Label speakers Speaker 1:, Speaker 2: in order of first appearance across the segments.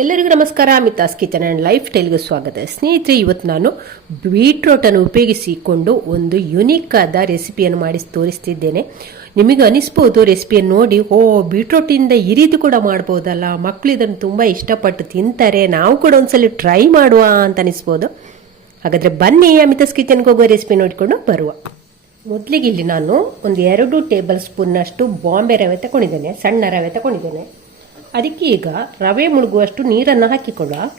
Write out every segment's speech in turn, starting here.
Speaker 1: ಎಲ್ಲರಿಗೂ ನಮಸ್ಕಾರ, Mita's kitchen and life ಸ್ಟೈಲ್ಗೆ ಸ್ವಾಗತ. ಸ್ನೇಹಿತರೆ, ಇವತ್ತು ನಾನು ಬೀಟ್ರೋಟನ್ನು ಉಪಯೋಗಿಸಿಕೊಂಡು ಒಂದು ಯುನೀಕ್ ಆದ ರೆಸಿಪಿಯನ್ನು ಮಾಡಿ ತೋರಿಸ್ತಿದ್ದೇನೆ. ನಿಮಗೆ ಅನಿಸ್ಬೋದು ರೆಸಿಪಿಯನ್ನು ನೋಡಿ, ಓ, ಬೀಟ್ರೋಟಿಂದ ಈ ರೀತಿ ಕೂಡ ಮಾಡ್ಬೋದಲ್ಲ ಮಕ್ಕಳು ಇದನ್ನು ತುಂಬ ಇಷ್ಟಪಟ್ಟು ತಿಂತಾರೆ, ನಾವು ಕೂಡ ಒಂದ್ಸಲ ಟ್ರೈ ಮಾಡುವ ಅಂತ ಅನಿಸ್ಬೋದು. ಹಾಗಾದರೆ ಬನ್ನಿ ಅಮಿತಾಸ್ ಕಿಚನ್ಗೆ ಹೋಗುವ ರೆಸಿಪಿ ನೋಡಿಕೊಂಡು ಬರುವ. ಮೊದಲಿಗೆ ಇಲ್ಲಿ ನಾನು ಒಂದು ಎರಡು ಟೇಬಲ್ ಸ್ಪೂನ್ನಷ್ಟು ಬಾಂಬೆ ರವೆ ತಗೊಂಡಿದ್ದೇನೆ, ಸಣ್ಣ ರವೆ ತಗೊಂಡಿದ್ದೇನೆ. ಅದಕ್ಕೆ ಈಗ ರವೆ ಮುಳುಗುವಷ್ಟು ನೀರನ್ನು ಹಾಕಿಕೊಳ್ಳುವ.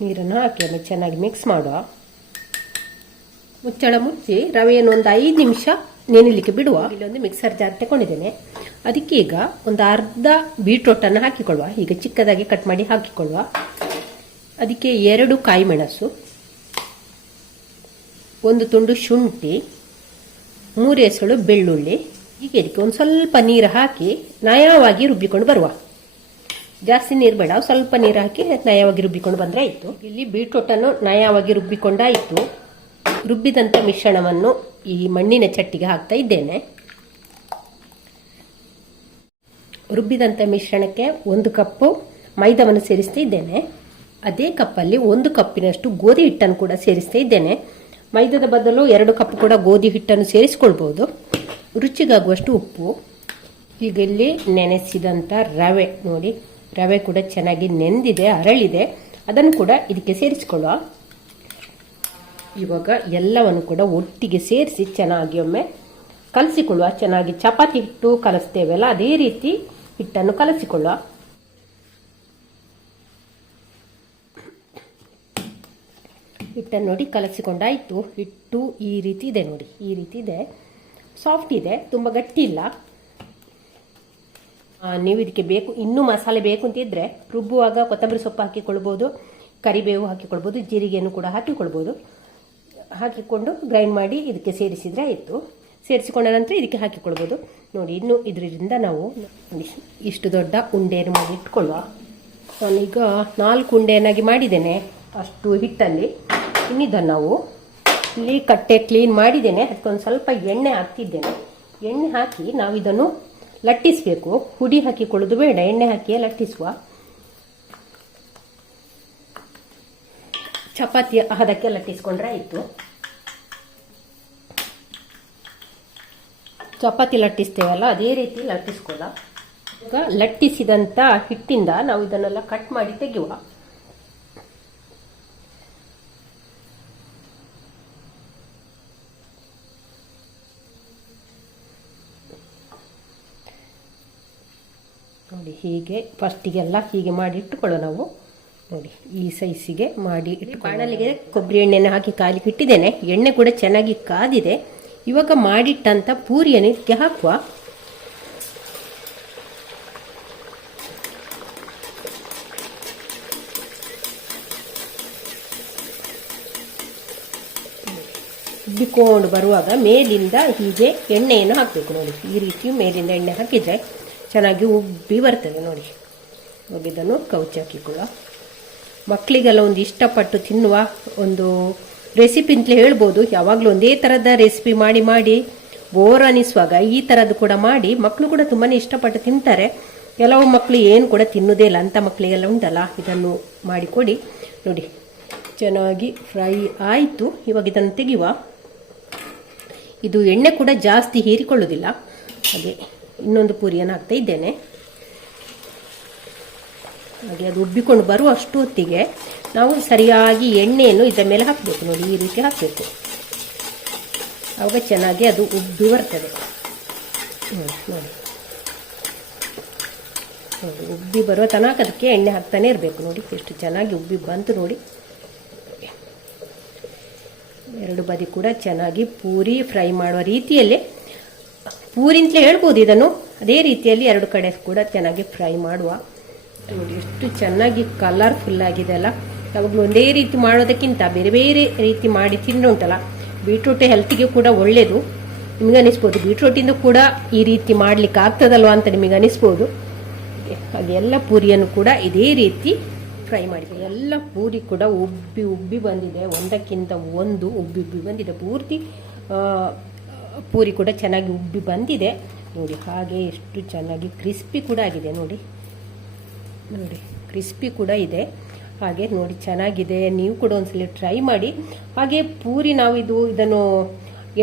Speaker 1: ನೀರನ್ನು ಹಾಕಿ ಆಮೇಲೆ ಚೆನ್ನಾಗಿ ಮಿಕ್ಸ್ ಮಾಡುವ. ಮುಚ್ಚಳ ಮುಚ್ಚಿ ರವೆಯನ್ನು ಒಂದು ಐದು ನಿಮಿಷ ನೆನೆಲಿಕ್ಕೆ ಬಿಡುವ. ಇಲ್ಲೊಂದು ಮಿಕ್ಸರ್ ಜಾರ್ ತಗೊಂಡಿದ್ದೇನೆ ಅದಕ್ಕೆ ಈಗ ಒಂದು ಅರ್ಧ ಬೀಟ್ರೋಟನ್ನು ಹಾಕಿಕೊಳ್ಳುವ. ಈಗ ಚಿಕ್ಕದಾಗಿ ಕಟ್ ಮಾಡಿ ಹಾಕಿಕೊಳ್ಳುವ. ಅದಕ್ಕೆ ಎರಡು ಕಾಯಿ ಮೆಣಸು, ಒಂದು ತುಂಡು ಶುಂಠಿ, ಮೂರು ಬೆಳ್ಳುಳ್ಳಿ ಹೀಗೆ ಇದಕ್ಕೆ ಒಂದು ಸ್ವಲ್ಪ ನೀರು ಹಾಕಿ ನಯವಾಗಿ ರುಬ್ಬಿಕೊಂಡು ಬರುವ. ಜಾಸ್ತಿ ನೀರು ಬೇಡ ಸ್ವಲ್ಪ ನೀರು ಹಾಕಿ ನಯವಾಗಿ ರುಬ್ಬಿಕೊಂಡು ಬಂದರೆ ಆಯಿತು. ಇಲ್ಲಿ ಬೀಟ್ರೂಟನ್ನು ನಯವಾಗಿ ರುಬ್ಬಿಕೊಂಡಾಯಿತು. ರುಬ್ಬಿದಂಥ ಮಿಶ್ರಣವನ್ನು ಈ ಮಣ್ಣಿನ ಚಟ್ಟಿಗೆ ಹಾಕ್ತಾ ಇದ್ದೇನೆ. ರುಬ್ಬಿದಂಥ ಮಿಶ್ರಣಕ್ಕೆ ಒಂದು ಕಪ್ಪು ಮೈದಾವನ್ನು ಸೇರಿಸ್ತಾ ಇದ್ದೇನೆ. ಅದೇ ಕಪ್ಪಲ್ಲಿ ಒಂದು ಕಪ್ಪಿನಷ್ಟು ಗೋಧಿ ಹಿಟ್ಟನ್ನು ಕೂಡ ಸೇರಿಸ್ತಾ ಇದ್ದೇನೆ. ಮೈದಾದ ಬದಲು ಎರಡು ಕಪ್ ಕೂಡ ಗೋಧಿ ಹಿಟ್ಟನ್ನು ಸೇರಿಸ್ಕೊಳ್ಬೋದು. ರುಚಿಗಾಗುವಷ್ಟು ಉಪ್ಪು, ಈಗ ಇಲ್ಲಿ ನೆನೆಸಿದಂಥ ರವೆ ನೋಡಿ. ರವೆ ಕೂಡ ಚೆನ್ನಾಗಿ ನೆಂದಿದೆ, ಅರಳಿದೆ. ಅದನ್ನು ಕೂಡ ಇದಕ್ಕೆ ಸೇರಿಸ್ಕೊಳ್ಳುವ. ಇವಾಗ ಎಲ್ಲವನ್ನು ಕೂಡ ಒಟ್ಟಿಗೆ ಸೇರಿಸಿ ಚೆನ್ನಾಗಿ ಒಮ್ಮೆ ಕಲಸಿಕೊಳ್ಳುವ. ಚೆನ್ನಾಗಿ ಚಪಾತಿ ಹಿಟ್ಟು ಕಲಿಸ್ತೇವಲ್ಲ, ಅದೇ ರೀತಿ ಹಿಟ್ಟನ್ನು ಕಲಸಿಕೊಳ್ಳುವ. ಹಿಟ್ಟನ್ನು ನೋಡಿ ಕಲಸಿಕೊಂಡಾಯಿತು. ಹಿಟ್ಟು ಈ ರೀತಿ ಇದೆ ನೋಡಿ, ಈ ರೀತಿ ಇದೆ. ಸಾಫ್ಟ್ ಇದೆ, ತುಂಬ ಗಟ್ಟಿ ಇಲ್ಲ ನೀವು ಇದಕ್ಕೆ ಬೇಕು, ಇನ್ನೂ ಮಸಾಲೆ ಬೇಕು ಅಂತಿದ್ರೆ ರುಬ್ಬುವಾಗ ಕೊತ್ತಂಬರಿ ಸೊಪ್ಪು ಹಾಕಿಕೊಳ್ಬೋದು, ಕರಿಬೇವು ಹಾಕಿಕೊಳ್ಬೋದು, ಜೀರಿಗೆಯನ್ನು ಕೂಡ ಹಾಕಿಕೊಳ್ಬೋದು. ಹಾಕಿಕೊಂಡು ಗ್ರೈಂಡ್ ಮಾಡಿ ಇದಕ್ಕೆ ಸೇರಿಸಿದರೆ ಆಯಿತು. ಸೇರಿಸಿಕೊಂಡ ನಂತರ ಇದಕ್ಕೆ ಹಾಕಿಕೊಳ್ಬೋದು. ನೋಡಿ, ಇನ್ನು ಇದರಿಂದ ನಾವು ಇಷ್ಟು ದೊಡ್ಡ ಉಂಡೆಯನ್ನು ಮಾಡಿ ಇಟ್ಕೊಳ್ಳುವ. ನಾನೀಗ ನಾಲ್ಕು ಉಂಡೆಯನ್ನಾಗಿ ಮಾಡಿದ್ದೇನೆ, ಅಷ್ಟು ಹಿಟ್ಟಲ್ಲಿ. ಇನ್ನಿದ್ದನ್ನು ನಾವು ಇಲ್ಲಿ ಕಟ್ಟೆ ಕ್ಲೀನ್ ಮಾಡಿದ್ದೇನೆ, ಅದಕ್ಕೊಂದು ಸ್ವಲ್ಪ ಎಣ್ಣೆ ಹಾಕ್ತಿದ್ದೇನೆ. ಎಣ್ಣೆ ಹಾಕಿ ನಾವು ಇದನ್ನು ಲಟ್ಟಿಸಬೇಕು. ಹುಡಿ ಹಾಕಿಕೊಳ್ಳೋದು ಬೇಡ, ಎಣ್ಣೆ ಹಾಕಿ ಲಟ್ಟಿಸುವ. ಚಪಾತಿ ಹದಕ್ಕೆ ಲಟ್ಟಿಸ್ಕೊಂಡ್ರೆ ಆಯಿತು. ಚಪಾತಿ ಲಟ್ಟಿಸ್ತೇವಲ್ಲ, ಅದೇ ರೀತಿ ಲಟ್ಟಿಸ್ಕೊಳ್ಳ ಈಗ ಲಟ್ಟಿಸಿದಂಥ ಹಿಟ್ಟಿಂದ ನಾವು ಇದನ್ನೆಲ್ಲ ಕಟ್ ಮಾಡಿ ತೆಗೆಯುವ. ನೋಡಿ ಹೀಗೆ ಫಸ್ಟಿಗೆಲ್ಲ ಹೀಗೆ ಮಾಡಿ ಇಟ್ಟುಕೊಳ್ಳೋ ನಾವು. ನೋಡಿ ಈ ಸೈಸಿಗೆ ಮಾಡಿ ಇಟ್ಟು ಬಾಣಲಿಗೆ ಕೊಬ್ಬರಿ ಎಣ್ಣೆನ ಹಾಕಿ ಕಾಲಿ ಇಟ್ಟಿದ್ದೇನೆ. ಎಣ್ಣೆ ಕೂಡ ಚೆನ್ನಾಗಿ ಕಾದಿದೆ. ಇವಾಗ ಮಾಡಿಟ್ಟಂಥ ಪೂರಿಯನ್ನು ಇದಕ್ಕೆ ಹಾಕುವ. ಬಿಕ್ಕೊಂಡು ಬರುವಾಗ ಮೇಲಿಂದ ಹೀಗೆ ಎಣ್ಣೆಯನ್ನು ಹಾಕಬೇಕು ನೋಡಿ. ಈ ರೀತಿ ಮೇಲಿಂದ ಎಣ್ಣೆ ಹಾಕಿದರೆ. ಚೆನ್ನಾಗಿ ಉಬ್ಬಿ ಬರ್ತದೆ ನೋಡಿ. ಇದನ್ನು ಕೌಚಿ ಹಾಕಿಕೊಳ್ಳುವ ಮಕ್ಕಳಿಗೆಲ್ಲ ಒಂದು ಇಷ್ಟಪಟ್ಟು ತಿನ್ನುವ ಒಂದು ರೆಸಿಪಿ ಅಂತಲೇ ಹೇಳ್ಬೋದು. ಯಾವಾಗಲೂ ಒಂದೇ ಥರದ ರೆಸಿಪಿ ಮಾಡಿ ಮಾಡಿ ಬೋರ್ ಅನಿಸುವಾಗ ಈ ಥರದ್ದು ಕೂಡ ಮಾಡಿ ಮಕ್ಕಳು ಕೂಡ ತುಂಬಾ ಇಷ್ಟಪಟ್ಟು ತಿಂತಾರೆ. ಕೆಲವು ಮಕ್ಕಳು ಏನು ಕೂಡ ತಿನ್ನೋದೇ ಇಲ್ಲ. ಅಂಥ ಮಕ್ಕಳಿಗೆಲ್ಲ ಉಂಟಲ್ಲ? ಇದನ್ನು ಮಾಡಿಕೊಡಿ. ನೋಡಿ, ಚೆನ್ನಾಗಿ ಫ್ರೈ ಆಯಿತು. ಇವಾಗ ಇದನ್ನು ತೆಗೆಯುವ. ಇದು ಎಣ್ಣೆ ಕೂಡ ಜಾಸ್ತಿ ಹೀರಿಕೊಳ್ಳೋದಿಲ್ಲ ಹಾಗೆ ಇನ್ನೊಂದು ಪೂರಿಯನ್ನು ಹಾಕ್ತಾ ಇದ್ದೇನೆ. ಹಾಗೆ ಅದು ಉಬ್ಬಿಕೊಂಡು ಬರುವ ಅಷ್ಟು ಹೊತ್ತಿಗೆ ನಾವು ಸರಿಯಾಗಿ ಎಣ್ಣೆಯನ್ನು ಇದರ ಮೇಲೆ ಹಾಕಬೇಕು ನೋಡಿ, ಈ ರೀತಿ ಹಾಕಬೇಕು. ಆವಾಗ ಚೆನ್ನಾಗಿ ಅದು ಉಬ್ಬಿ ಬರ್ತದೆ. ನೋಡಿ. ನೋಡಿ, ಉಬ್ಬಿ ಬರುವ ತನಕ ಅದಕ್ಕೆ ಎಣ್ಣೆ ಹಾಕ್ತಾನೆ ಇರಬೇಕು ನೋಡಿ, ಎಷ್ಟು ಚೆನ್ನಾಗಿ ಉಬ್ಬಿ ಬಂತು ನೋಡಿ. ಎರಡು ಬದಿ ಕೂಡ ಚೆನ್ನಾಗಿ ಪೂರಿ ಫ್ರೈ ಮಾಡುವ ರೀತಿಯಲ್ಲೇ ಪೂರಿ ಅಂತಲೇ ಹೇಳ್ಬೋದು ಇದನ್ನು. ಅದೇ ರೀತಿಯಲ್ಲಿ ಎರಡು ಕಡೆ ಕೂಡ ಚೆನ್ನಾಗಿ ಫ್ರೈ ಮಾಡುವ. ನೋಡಿ, ಎಷ್ಟು ಚೆನ್ನಾಗಿ ಕಲರ್ಫುಲ್ ಆಗಿದೆ ಅಲ್ಲ. ಯಾವಾಗಲೂ ಒಂದೇ ರೀತಿ ಮಾಡೋದಕ್ಕಿಂತ ಬೇರೆ ಬೇರೆ ರೀತಿ ಮಾಡಿ ತಿನ್ನುಂಟಲ್ಲ ಬೀಟ್ರೂಟ್ ಹೆಲ್ತಿಗೆ ಕೂಡ ಒಳ್ಳೆಯದು ನಿಮಗೆ ಅನಿಸ್ಬೋದು? ಬೀಟ್ರೂಟಿಂದ ಕೂಡ ಈ ರೀತಿ ಮಾಡಲಿಕ್ಕೆ ಆಗ್ತದಲ್ವಾ ಅಂತ ನಿಮಗೆ ಅನಿಸ್ಬೋದು? ಹಾಗೆ ಎಲ್ಲ ಪೂರಿಯನ್ನು ಕೂಡ ಇದೇ ರೀತಿ ಫ್ರೈ ಮಾಡಿದೆ. ಎಲ್ಲ ಪೂರಿ ಕೂಡ ಉಬ್ಬಿ ಉಬ್ಬಿ ಬಂದಿದೆ. ಒಂದಕ್ಕಿಂತ ಒಂದು ಉಬ್ಬಿ ಉಬ್ಬಿ ಬಂದಿದೆ. ಪೂರ್ತಿ ಪೂರಿ ಕೂಡ ಚೆನ್ನಾಗಿ ಉಬ್ಬಿ ಬಂದಿದೆ. ನೋಡಿ, ಹಾಗೆ ಎಷ್ಟು ಚೆನ್ನಾಗಿ ಕ್ರಿಸ್ಪಿ ಕೂಡ ಆಗಿದೆ, ನೋಡಿ. ನೋಡಿ ಕ್ರಿಸ್ಪಿ ಕೂಡ ಇದೆ. ಹಾಗೆ ನೋಡಿ, ಚೆನ್ನಾಗಿದೆ. ನೀವು ಕೂಡ ಒಂದ್ಸಲ ಟ್ರೈ ಮಾಡಿ. ಹಾಗೆ ಪೂರಿ ನಾವು ಇದು, ಇದನ್ನು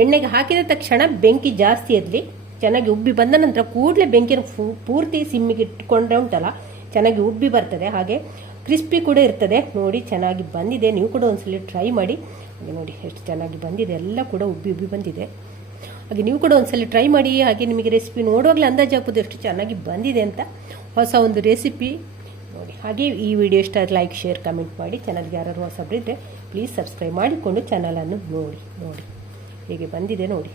Speaker 1: ಎಣ್ಣೆಗೆ ಹಾಕಿದ ತಕ್ಷಣ ಬೆಂಕಿ ಜಾಸ್ತಿ ಇರಲಿ ಚೆನ್ನಾಗಿ ಉಬ್ಬಿ ಬಂದ ನಂತರ ಕೂಡಲೇ ಬೆಂಕಿನ ಪೂರ್ತಿ ಸಿಮ್ಮಿಗೆ ಇಟ್ಕೊಂಡ್ರೆ ಉಂಟಲ್ಲ, ಚೆನ್ನಾಗಿ ಉಬ್ಬಿ ಬರ್ತದೆ. ಹಾಗೆ ಕ್ರಿಸ್ಪಿ ಕೂಡ ಇರ್ತದೆ. ನೋಡಿ, ಚೆನ್ನಾಗಿ ಬಂದಿದೆ. ನೀವು ಕೂಡ ಒಂದ್ಸಲ ಟ್ರೈ ಮಾಡಿ. ನೋಡಿ, ಎಷ್ಟು ಚೆನ್ನಾಗಿ ಬಂದಿದೆ. ಎಲ್ಲ ಕೂಡ ಉಬ್ಬಿ ಉಬ್ಬಿ ಬಂದಿದೆ. ಹಾಗೆ ನೀವು ಕೂಡ ಒಂದ್ಸಲ ಟ್ರೈ ಮಾಡಿ, ಹಾಗೆ ನಿಮಗೆ ರೆಸಿಪಿ ನೋಡುವಾಗಲೇ ಅಂದಾಜು ಹಾಕೋದು ಎಷ್ಟು ಚೆನ್ನಾಗಿ ಬಂದಿದೆ ಅಂತ. ಹೊಸ ಒಂದು ರೆಸಿಪಿ ನೋಡಿ. ಹಾಗೆ ಈ ವಿಡಿಯೋ ಇಷ್ಟ ಲೈಕ್ ಶೇರ್ ಕಮೆಂಟ್ ಮಾಡಿ. ಚಾನಲ್ಗೆ ಯಾರು ಹೊಸಬ್ರಿದ್ರೆ ಪ್ಲೀಸ್ ಸಬ್ಸ್ಕ್ರೈಬ್ ಮಾಡಿಕೊಂಡು ಚಾನಲನ್ನು ನೋಡಿ ನೋಡಿ. ಹೇಗೆ ಬಂದಿದೆ ನೋಡಿ.